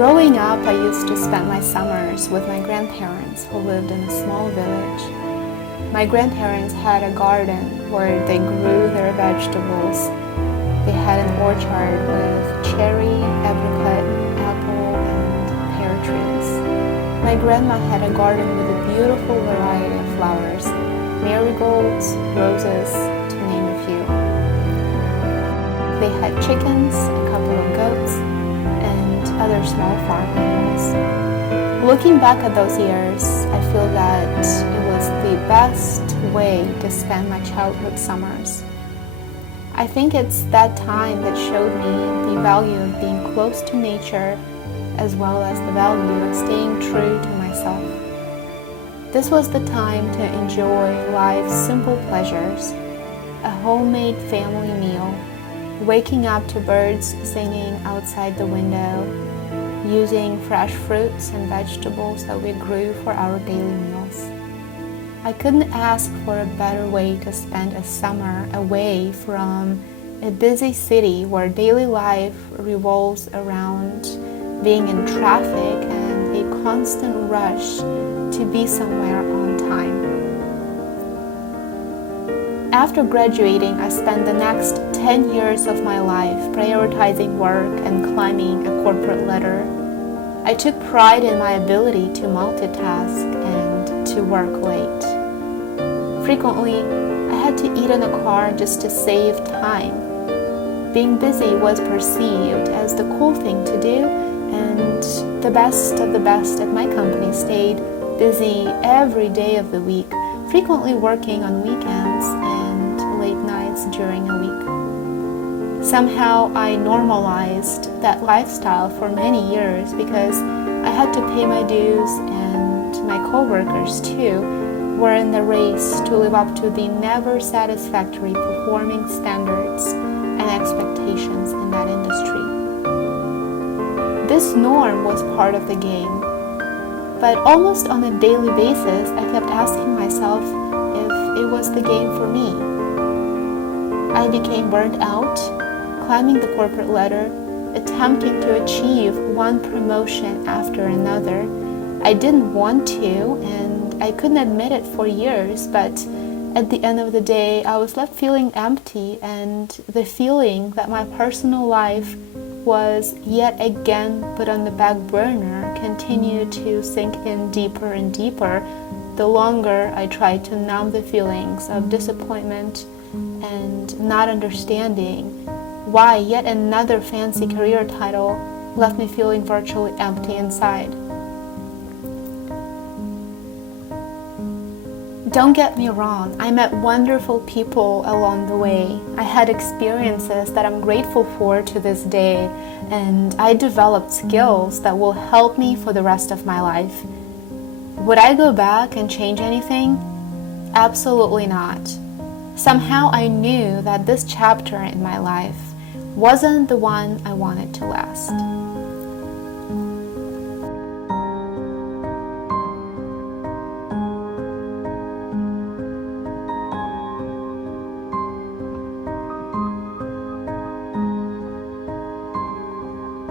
Growing up, I used to spend my summers with my grandparents who lived in a small village. My grandparents had a garden where they grew their vegetables. They had an orchard with cherry, apricot, apple, and pear trees. My grandma had a garden with a beautiful variety of flowers, marigolds, roses, to name a few. They had chickens, a couple of goats, and other small farm animals. Looking back at those years, I feel that it was the best way to spend my childhood summers. I think it's that time that showed me the value of being close to nature as well as the value of staying true to myself. This was the time to enjoy life's simple pleasures, a homemade family meal, waking up to birds singing outside the window, using fresh fruits and vegetables that we grew for our daily meals. I couldn't ask for a better way to spend a summer away from a busy city where daily life revolves around being in traffic and a constant rush to be somewhere on time. After graduating, I spent the next 10 years of my life prioritizing work and climbing a corporate ladder. I took pride in my ability to multitask and to work late. Frequently, I had to eat in the car just to save time. Being busy was perceived as the cool thing to do, and the best of the best at my company stayed busy every day of the week, frequently working on weekends and late nights during a week. Somehow I normalized that lifestyle for many years because I had to pay my dues, and my coworkers too were in the race to live up to the never satisfactory performing standards and expectations in that industry. This norm was part of the game, but almost on a daily basis I kept asking myself if it was the game for me. I became burned out, climbing the corporate ladder, attempting to achieve one promotion after another. I didn't want to, and I couldn't admit it for years, but at the end of the day, I was left feeling empty, and the feeling that my personal life was yet again put on the back burner continued to sink in deeper and deeper the longer I tried to numb the feelings of disappointment and not understanding why yet another fancy career title left me feeling virtually empty inside. Don't get me wrong, I met wonderful people along the way. I had experiences that I'm grateful for to this day, and I developed skills that will help me for the rest of my life. Would I go back and change anything? Absolutely not. Somehow I knew that this chapter in my life wasn't the one I wanted to last.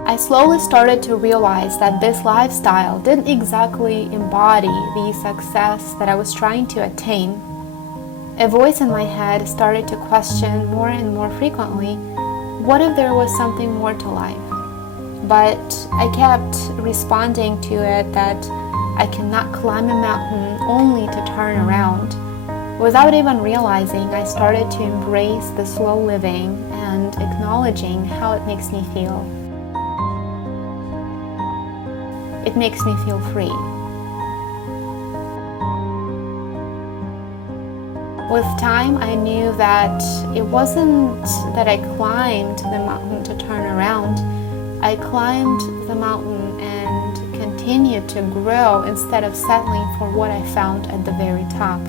I slowly started to realize that this lifestyle didn't exactly embody the success that I was trying to attain. A voice in my head started to question more and more frequently, what if there was something more to life? But I kept responding to it that I cannot climb a mountain only to turn around. Without even realizing, I started to embrace the slow living and acknowledging how it makes me feel. It makes me feel free. With time, I knew that it wasn't that I climbed the mountain to turn around. I climbed the mountain and continued to grow instead of settling for what I found at the very top.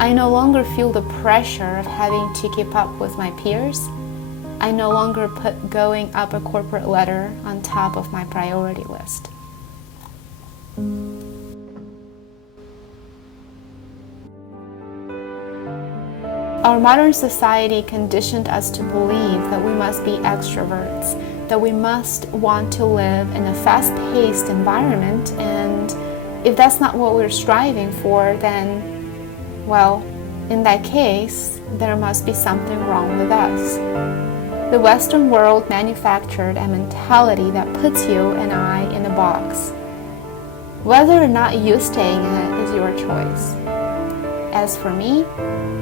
I no longer feel the pressure of having to keep up with my peers. I no longer put going up a corporate ladder on top of my priority list. Our modern society conditioned us to believe that we must be extroverts, that we must want to live in a fast-paced environment, and if that's not what we're striving for, then, well, in that case, there must be something wrong with us. The Western world manufactured a mentality that puts you and I in a box. Whether or not you stay in it is your choice. As for me,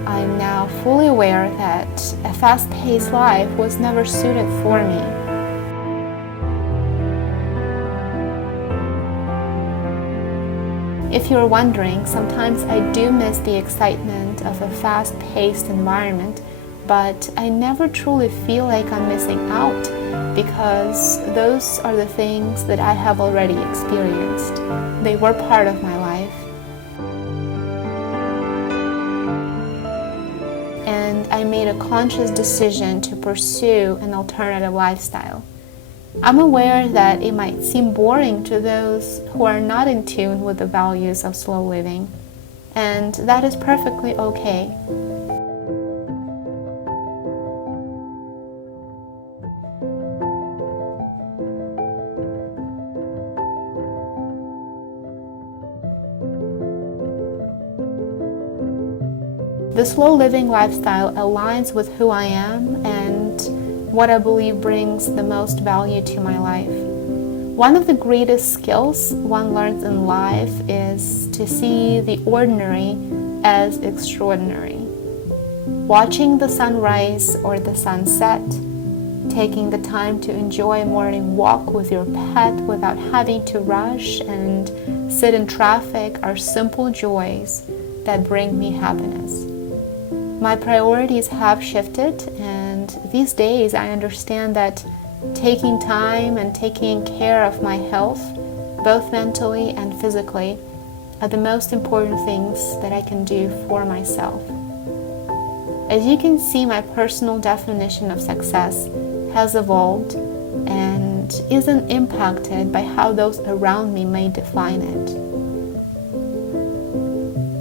I am now fully aware that a fast-paced life was never suited for me. If you're wondering, sometimes I do miss the excitement of a fast-paced environment, but I never truly feel like I'm missing out because those are the things that I have already experienced. They were part of my life. And I made a conscious decision to pursue an alternative lifestyle. I'm aware that it might seem boring to those who are not in tune with the values of slow living, and that is perfectly okay. The slow living lifestyle aligns with who I am and what I believe brings the most value to my life. One of the greatest skills one learns in life is to see the ordinary as extraordinary. Watching the sunrise or the sunset, taking the time to enjoy a morning walk with your pet without having to rush and sit in traffic are simple joys that bring me happiness. My priorities have shifted, and these days I understand that taking time and taking care of my health, both mentally and physically, are the most important things that I can do for myself. As you can see, my personal definition of success has evolved and isn't impacted by how those around me may define it.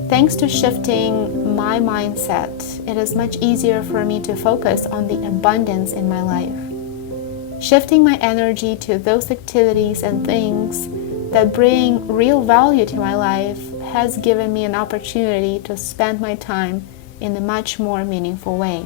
Thanks to shifting my mindset, it is much easier for me to focus on the abundance in my life. Shifting my energy to those activities and things that bring real value to my life has given me an opportunity to spend my time in a much more meaningful way.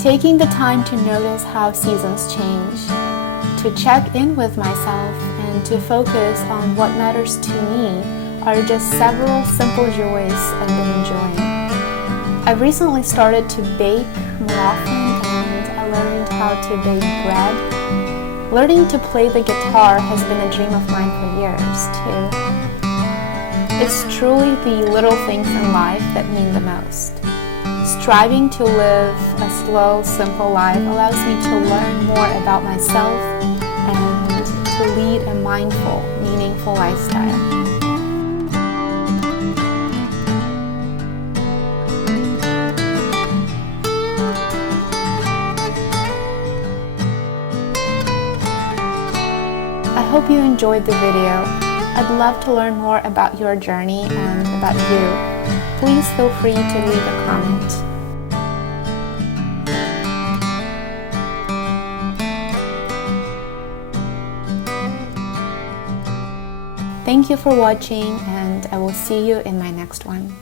Taking the time to notice how seasons change, to check in with myself, and to focus on what matters to me are just several simple joys I've been enjoying. I've recently started to bake more often, and I learned how to bake bread. Learning to play the guitar has been a dream of mine for years, too. It's truly the little things in life that mean the most. Striving to live a slow, simple life allows me to learn more about myself and to lead a mindful, meaningful lifestyle. I hope you enjoyed the video. I'd love to learn more about your journey and about you. Please feel free to leave a comment. Thank you for watching, and I will see you in my next one.